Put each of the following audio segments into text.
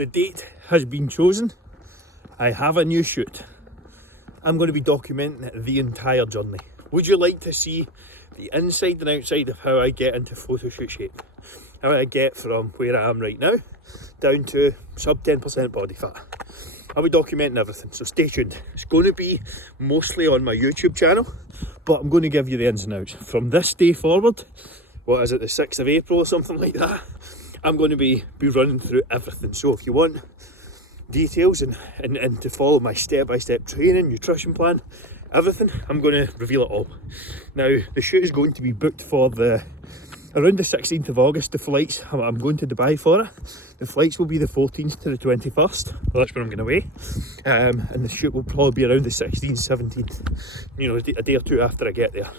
The date has been chosen. I have a new shoot. I'm going to be documenting the entire journey. Would you like to see the inside and outside of how I get into photo shoot shape? How I get from where I am right now down to sub 10% body fat. I'll be documenting everything, so stay tuned. It's going to be mostly on my YouTube channel, but I'm going to give you the ins and outs. From this day forward, what is it, the 6th of April or something like that, I'm going to be running through everything. So if you want details and to follow my step-by-step training, nutrition plan, everything, I'm going to reveal it all. Now, the shoot is going to be booked for around the 16th of August, the flights. I'm going to Dubai for it. The flights will be the 14th to the 21st. Well, that's when I'm going away. And the shoot will probably be around the 16th, 17th, you know, a day or two after I get there.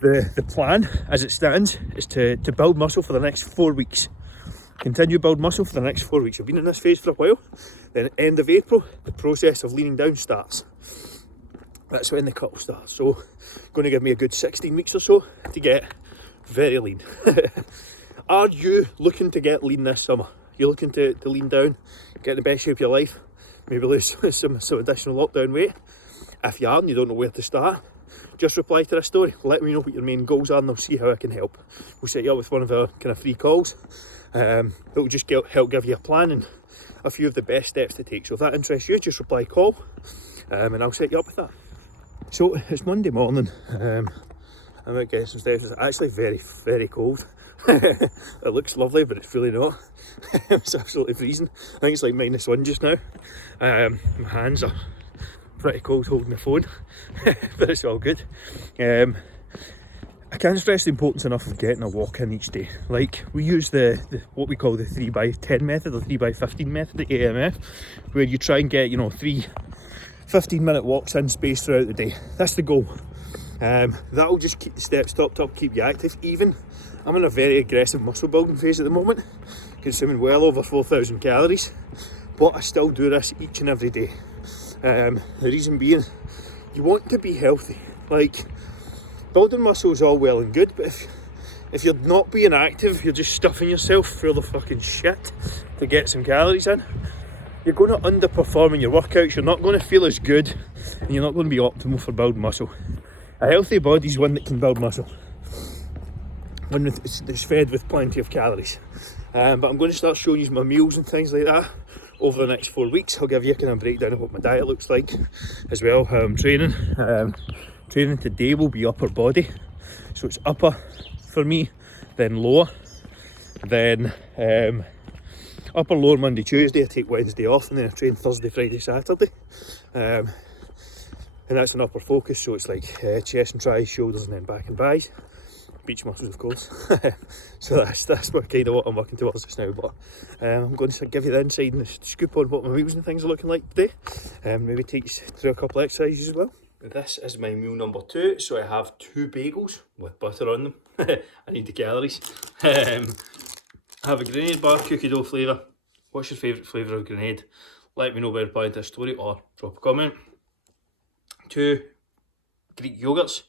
The plan, as it stands, is to build muscle for the next 4 weeks. Continue build muscle for the next 4 weeks. I've been in this phase for a while. Then end of April, the process of leaning down starts. That's when the cut will start. So, going to give me a good 16 weeks or so to get very lean. Are you looking to get lean this summer? You're looking to lean down, get in the best shape of your life, maybe lose some additional lockdown weight? If you are and you don't know where to start, just reply to this story. Let me know what your main goals are and I'll see how I can help. We'll set you up with one of our kind of free calls. That will just help give you a plan and a few of the best steps to take. So if that interests you, just reply call and I'll set you up with that. So it's Monday morning. I'm out getting some steps. It's actually very, very cold. It looks lovely, but it's really not. It's absolutely freezing. I think it's like -1 just now. My hands are pretty cold holding the phone, but it's all good. I can't stress the importance enough of getting a walk in each day. Like, we use the what we call the 3x10 method or 3x15 method, the AMF, where you try and get, you know, 3 15-minute walks in space throughout the day. That's the goal. That'll just keep the steps topped up, keep you active. Even I'm in a very aggressive muscle building phase at the moment, consuming well over 4,000 calories, but I still do this each and every day. The reason being, you want to be healthy. Like, building muscle is all well and good, but if you're not being active, you're just stuffing yourself full of fucking shit to get some calories in, you're going to underperform in your workouts, you're not going to feel as good, and you're not going to be optimal for building muscle. A healthy body is one that can build muscle, one that's fed with plenty of calories. But I'm going to start showing you my meals and things like that over the next 4 weeks. I'll give you a kind of breakdown of what my diet looks like, as well how I'm training. Training today will be upper body, so it's upper for me, then lower, then upper, lower Monday, Tuesday. I take Wednesday off, and then I train Thursday, Friday, Saturday. And that's an upper focus, so it's like chest and tries, shoulders, and then back and buys. Beach muscles, of course. So that's what I'm working towards just now. But I'm going to give you the inside and the scoop on what my meals and things are looking like today. Maybe take you through a couple of exercises as well. This is my meal number 2. So I have 2 bagels with butter on them. I need the calories. I have a grenade bar, cookie dough flavour. What's your favourite flavour of grenade? Let me know by replying to a story or drop a comment. 2 Greek yogurts.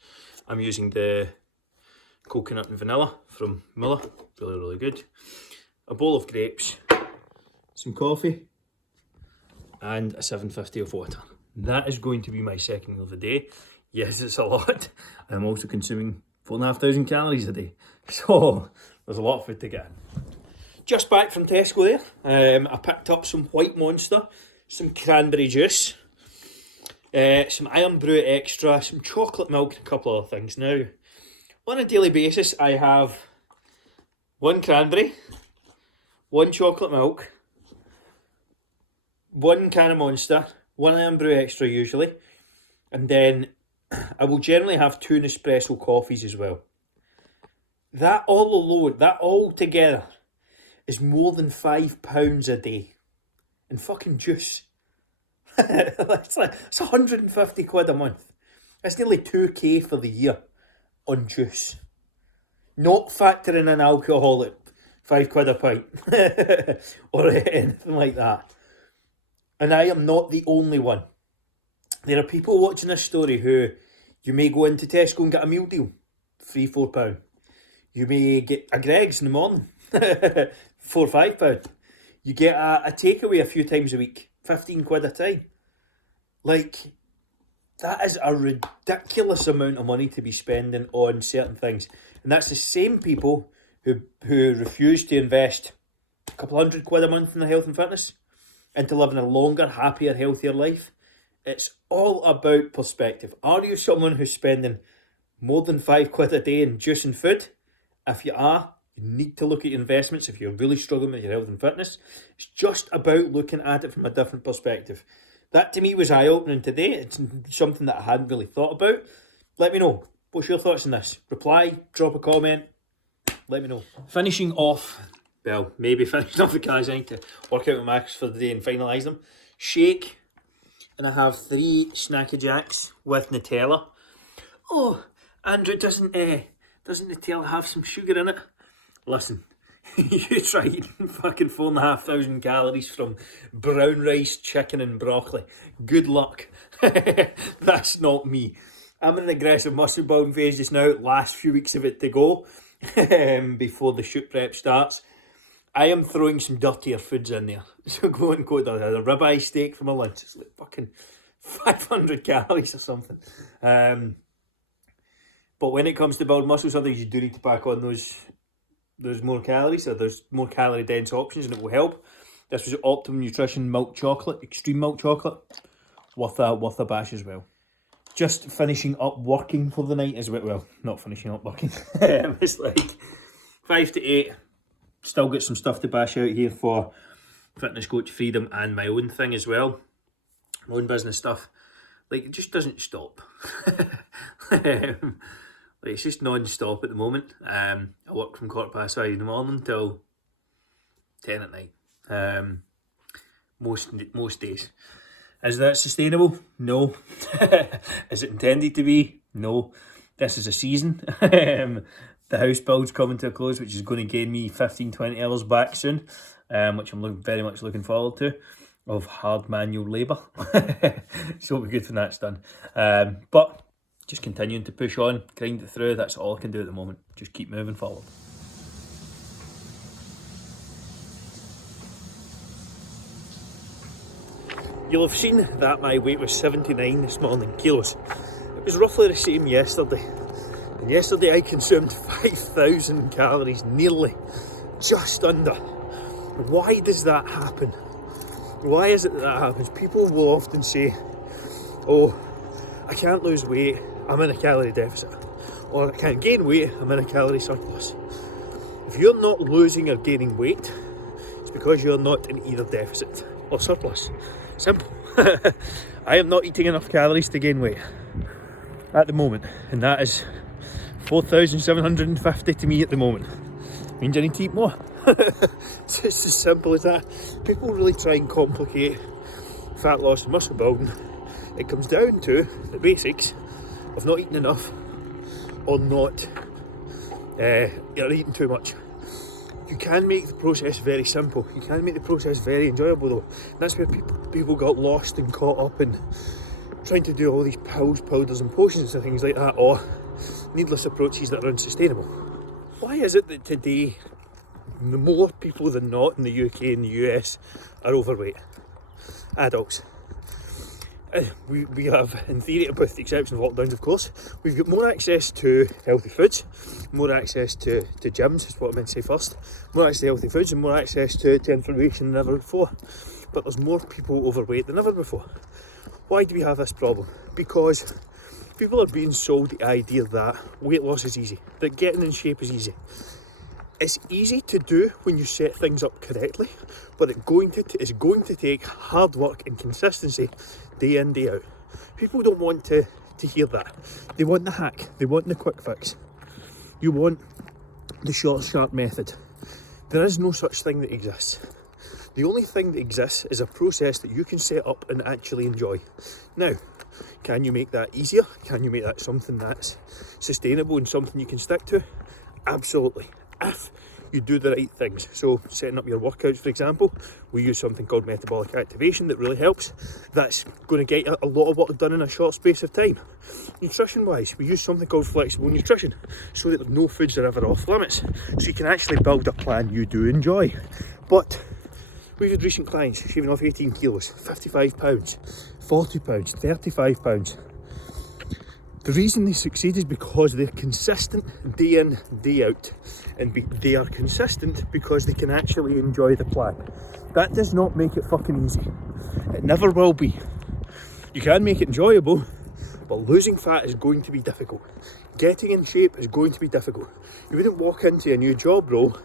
I'm using the coconut and vanilla from 1million, really good. A bowl of grapes, some coffee, and a 750 of water. That is going to be my second meal of the day. Yes, it's a lot. I'm also consuming 4,500 calories a day, so there's a lot of food to get in. Just back from Tesco there. I picked up some White Monster, some cranberry juice, some Iron Brew Extra, some chocolate milk, and a couple other things. Now, on a daily basis, I have 1 cranberry, 1 chocolate milk, 1 can of Monster, 1 Iron Brew Extra usually, and then I will generally have 2 Nespresso coffees as well. That all together is more than £5 a day in fucking juice. It's 150 quid a month. That's nearly 2k for the year on juice. Not factoring in alcohol at 5 quid a pint or anything like that. And I am not the only one. There are people watching this story who, you may go into Tesco and get a meal deal, £3-4. You may get a Greggs in the morning, £4-5. You get a takeaway a few times a week, 15 quid a time. Like, that is a ridiculous amount of money to be spending on certain things. And that's the same people who refuse to invest a couple hundred quid a month in their health and fitness into living a longer, happier, healthier life. It's all about perspective. Are you someone who's spending more than 5 quid a day in juice and food? If you are, you need to look at your investments if you're really struggling with your health and fitness. It's just about looking at it from a different perspective. That to me was eye-opening today. It's something that I hadn't really thought about. Let me know. What's your thoughts on this? Reply, drop a comment, let me know. Finishing off, well, maybe finishing off the calories. I need to work out my macros for the day and finalise them. Shake, and I have 3 Snacky Jacks with Nutella. Oh, Andrew, doesn't Nutella have some sugar in it? Listen, you try eating fucking 4,500 calories from brown rice, chicken and broccoli. Good luck. That's not me. I'm in an aggressive muscle building phase just now. Last few weeks of it to go before the shoot prep starts. I am throwing some dirtier foods in there. So go and quote that. I had a ribeye steak for my lunch. It's like fucking 500 calories or something. But when it comes to building muscle, sometimes you do need to pack on those more calories, or there's more calorie dense options, and it will help. This was Optimum Nutrition milk chocolate, extreme milk chocolate, worth a bash as well. Just finishing up working for the night as well. Well, not finishing up working. It's like 5 to 8. Still got some stuff to bash out here for Fitness Coach Freedom and my own thing as well. My own business stuff. Like, it just doesn't stop. Like, it's just non-stop at the moment. I work from 5:15 in the morning till 10 at night. Most days. Is that sustainable? No. Is it intended to be? No. This is a season. The house build's coming to a close, which is going to gain me 15-20 hours back soon, which I'm very much looking forward to, of hard manual labour. So it'll be good when that's done. But just continuing to push on, grind it through, that's all I can do at the moment. Just keep moving forward. You'll have seen that my weight was 79 this morning, kilos. It was roughly the same yesterday. And yesterday I consumed 5,000 calories, nearly, just under. Why does that happen? Why is it that happens? People will often say, oh, I can't lose weight, I'm in a calorie deficit. Or I can't gain weight, I'm in a calorie surplus. If you're not losing or gaining weight, it's because you're not in either deficit or surplus. Simple. I am not eating enough calories to gain weight at the moment, and that is 4,750 to me at the moment. Means I need to eat more. It's just as simple as that. People really try and complicate fat loss and muscle building. It comes down to the basics of not eating enough, or not you're eating too much. You can make the process very simple. You can make the process very enjoyable though. And that's where people got lost and caught up in trying to do all these pills, powders and potions and things like that, or needless approaches that are unsustainable. Why is it that today the more people than not in the UK and the US are overweight? Adults. We have, in theory, with the exception of lockdowns of course, we've got more access to healthy foods, more access to gyms, is what I meant to say first, more access to healthy foods and more access to information than ever before. But there's more people overweight than ever before. Why do we have this problem? Because people are being sold the idea that weight loss is easy, that getting in shape is easy. It's easy to do when you set things up correctly, but it's going to take hard work and consistency day in, day out. People don't want to hear that. They want the hack. They want the quick fix. You want the short, sharp method. There is no such thing that exists. The only thing that exists is a process that you can set up and actually enjoy. Now, can you make that easier? Can you make that something that's sustainable and something you can stick to? Absolutely. If you do the right things. So setting up your workouts, for example, we use something called metabolic activation that really helps. That's going to get a lot of work done in a short space of time. Nutrition wise, we use something called flexible nutrition so that no foods are ever off limits, so you can actually build a plan you do enjoy. But We've had recent clients shaving off 18 kilos, £55, £40, £35. The reason they succeed is because they're consistent day in, day out. And they are consistent because they can actually enjoy the plan. That does not make it fucking easy. It never will be. You can make it enjoyable, but losing fat is going to be difficult. Getting in shape is going to be difficult. You wouldn't walk into a new job role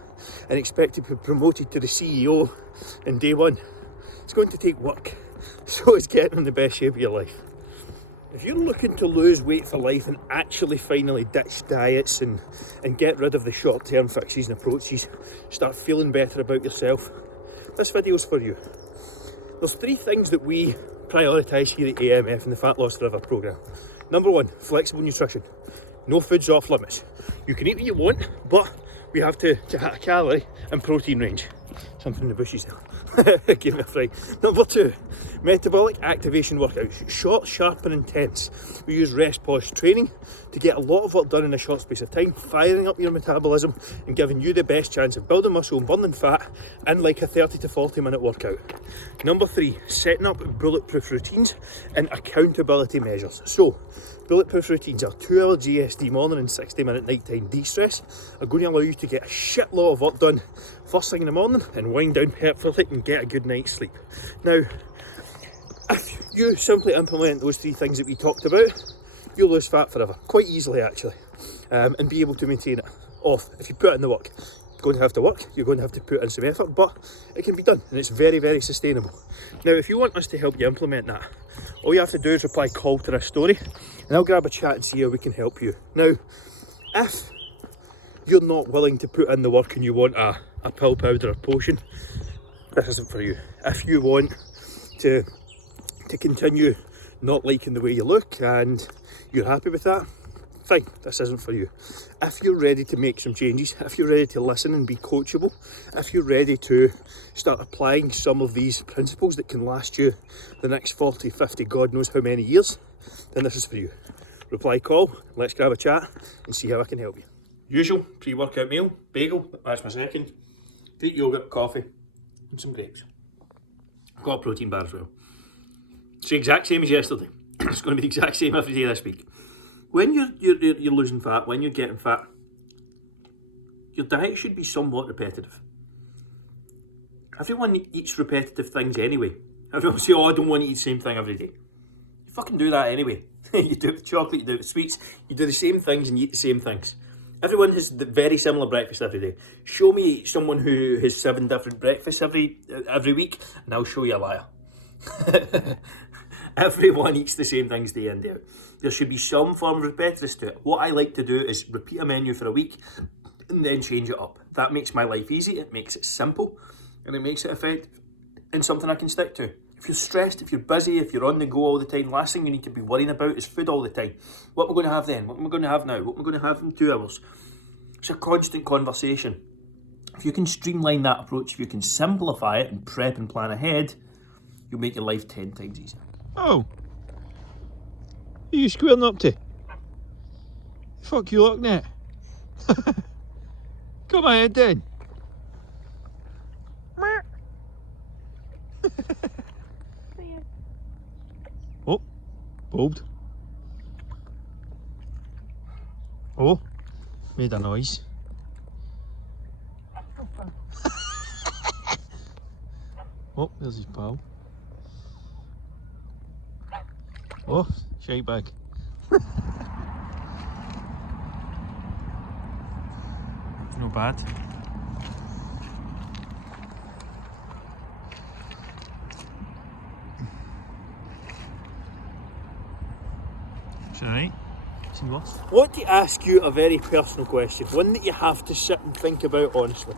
and expect to be promoted to the CEO in day one. It's going to take work. So it's getting in the best shape of your life. If you're looking to lose weight for life and actually finally ditch diets and get rid of the short-term fixes and approaches, start feeling better about yourself, this video's for you. There's 3 things that we prioritise here at AMF in the Fat Loss Forever programme. Number 1, flexible nutrition. No food's off limits. You can eat what you want, but we have to hit a calorie and protein range. Something in the bushes there. Give me a fright. Number 2, metabolic activation workouts. Short, sharp and intense. We use rest pause training to get a lot of work done in a short space of time, firing up your metabolism and giving you the best chance of building muscle and burning fat in like a 30 to 40 minute workout. Number 3, setting up bulletproof routines and accountability measures. So, bulletproof routines are 2-hour GSD morning and 60-minute nighttime de-stress are going to allow you to get a shitload of work done first thing in the morning and wind down perfectly and get a good night's sleep. Now, if you simply implement those 3 things that we talked about, you'll lose fat forever, quite easily actually, and be able to maintain it off if you put in the work. You're going to have to work, you're going to have to put in some effort, but it can be done and it's very, very sustainable. Now, if you want us to help you implement that, all you have to do is reply call to this story and I'll grab a chat and see how we can help you. Now, if you're not willing to put in the work and you want a pill, powder or potion, this isn't for you. If you want to continue not liking the way you look and you're happy with that, fine, this isn't for you. If you're ready to make some changes, if you're ready to listen and be coachable, if you're ready to start applying some of these principles that can last you the next 40, 50, God knows how many years, then this is for you. Reply call, let's grab a chat and see how I can help you. Usual pre-workout meal, bagel, that's my second, Greek yogurt, coffee and some grapes. I've got a protein bar as well. It's the exact same as yesterday. It's going to be the exact same every day this week. When you're losing fat, when you're getting fat, your diet should be somewhat repetitive. Everyone eats repetitive things anyway. Everyone say, oh, I don't want to eat the same thing every day. You fucking do that anyway. You do it with chocolate, you do it with sweets, you do the same things and you eat the same things. Everyone has the very similar breakfast every day. Show me someone who has 7 different breakfasts every week and I'll show you a liar. Everyone eats the same things day in, day out. There should be some form of repetitiveness to it. What I like to do is repeat a menu for a week and then change it up. That makes my life easy, it makes it simple, and it makes it effective and something I can stick to. If you're stressed, if you're busy, if you're on the go all the time, last thing you need to be worrying about is food all the time. What am I going to have then? What am I going to have now? What am I going to have in 2 hours? It's a constant conversation. If you can streamline that approach, if you can simplify it and prep and plan ahead, you'll make your life 10 times easier. Oh, who are you squaring up to? The fuck you looking at? Come on then. Oh, bulbed. Oh, made a noise. Oh, there's his pal. Oh, shite bag. No bad. It's alright. I want to ask you a very personal question, one that you have to sit and think about honestly.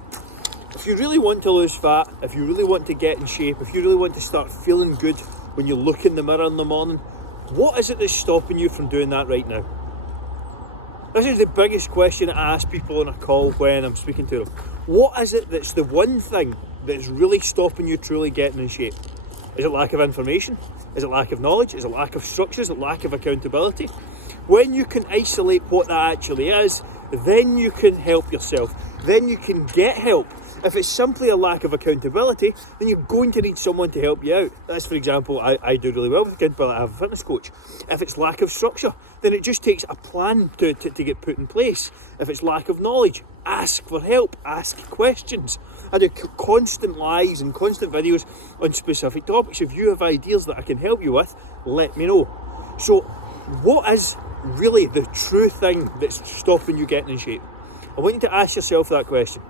If you really want to lose fat, if you really want to get in shape, if you really want to start feeling good when you look in the mirror in the morning, what is it that's stopping you from doing that right now? This is the biggest question I ask people on a call when I'm speaking to them. What is it that's the one thing that's really stopping you truly getting in shape? Is it lack of information? Is it lack of knowledge? Is it lack of structure? Is it lack of accountability? When you can isolate what that actually is, then you can help yourself. Then you can get help. If it's simply a lack of accountability, then you're going to need someone to help you out. That's, for example, I do really well with accountability. I have a fitness coach. If it's lack of structure, then it just takes a plan to get put in place. If it's lack of knowledge, ask for help, ask questions. I do constant lives and constant videos on specific topics. If you have ideas that I can help you with, let me know. So, what is really the true thing that's stopping you getting in shape? I want you to ask yourself that question,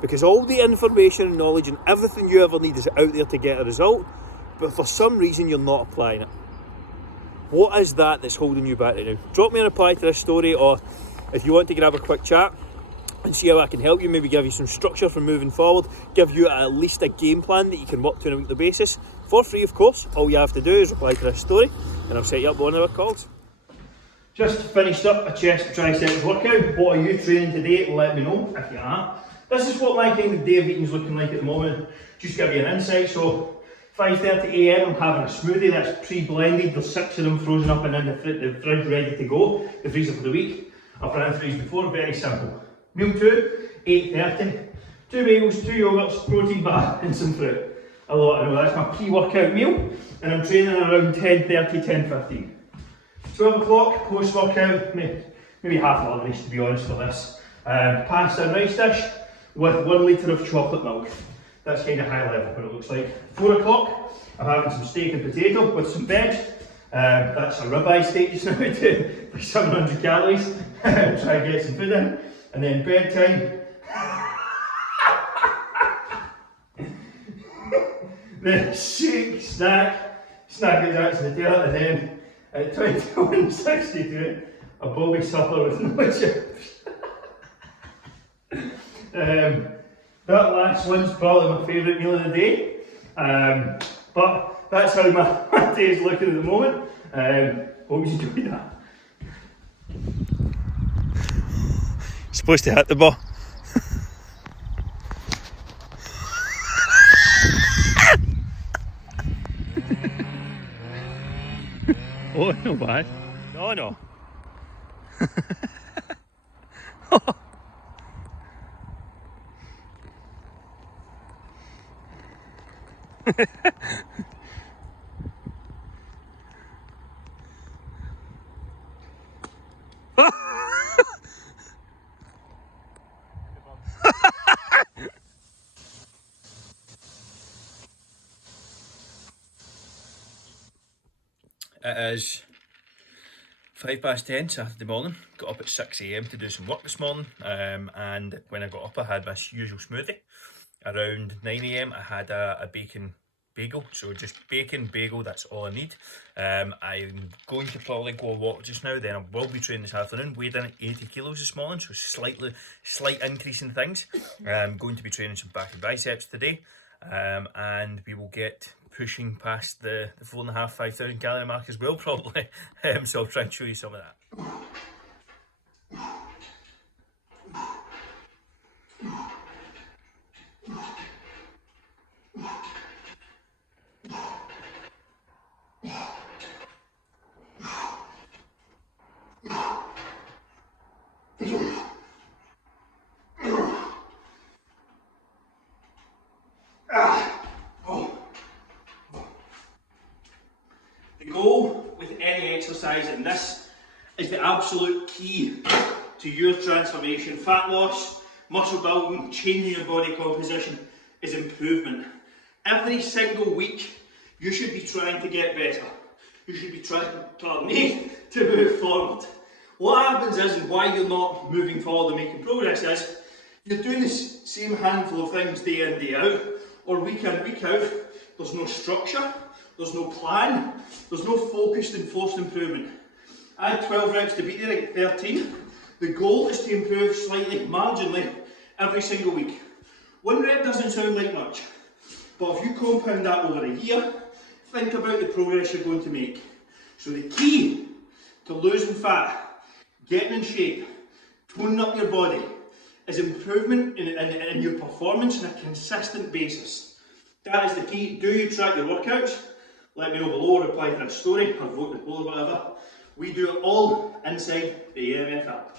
because all the information and knowledge and everything you ever need is out there to get a result, but for some reason you're not applying it. What is that that's holding you back right now? Drop me a reply to this story, or if you want to grab a quick chat and see how I can help you, maybe give you some structure for moving forward, give you at least a game plan that you can work to on a weekly basis, for free of course. All you have to do is reply to this story and I'll set you up one of our calls. Just finished up a chest triceps workout. What are you training today? Let me know if you are. This is what my kind of day of eating is looking like at the moment. Just give you an insight. So 5:30 AM I'm having a smoothie that's pre-blended. There's 6 of them frozen up and in the fridge ready to go. The freezer for the week. I've ran through these before, very simple. Meal 2, 8:30. 2 bagels, 2 yogurts, protein bar and some fruit. A lot, I know, that's my pre-workout meal. And I'm training around 10:30, 10:15. 12 o'clock, post-workout, maybe half an hour to be honest for this. Pasta and rice dish with 1 litre of chocolate milk. That's kind of high level what it looks like. 4 o'clock, I'm having some steak and potato with some veg. That's a ribeye steak just now to like 700 calories. Try and get some food in. And then bedtime. The shake, snack is actually there, and then at 21:62, a bogey supper with no chips. That last one's probably my favourite meal of the day, but that's how my day is looking at the moment. Hope you enjoyed that. Supposed to hit the ball. Oh, no bad. No. It is 10:05 Saturday morning. Got up at 6 AM to do some work this morning, and when I got up I had my usual smoothie. Around 9 AM I had a bacon bagel, so just bacon, bagel, that's all I need. I'm going to probably go a walk just now, then I will be training this afternoon. Weighed in at 80 kilos this morning, so slight increase in things. I'm going to be training some back and biceps today, and we will get pushing past the 4,500-5,000 calorie mark as well probably. So I'll try and show you some of that. The goal with any exercise, and this is the absolute key to your transformation, fat loss, muscle building, changing your body composition, is improvement. Every single week you should be trying to get better. You should be trying to move forward. What happens is, and why you're not moving forward and making progress, is you're doing the same handful of things day in, day out, or week in, week out. There's no structure, there's no plan, there's no focused and forced improvement. I had 12 reps to beat there at 13. The goal is to improve slightly, marginally, every single week. 1 rep doesn't sound like much, but if you compound that over a year, think about the progress you're going to make. So the key to losing fat, getting in shape, toning up your body, is improvement in your performance on a consistent basis. That is the key. Do you track your workouts? Let me know below, reply to this story, or vote below, whatever. We do it all inside the EMF app.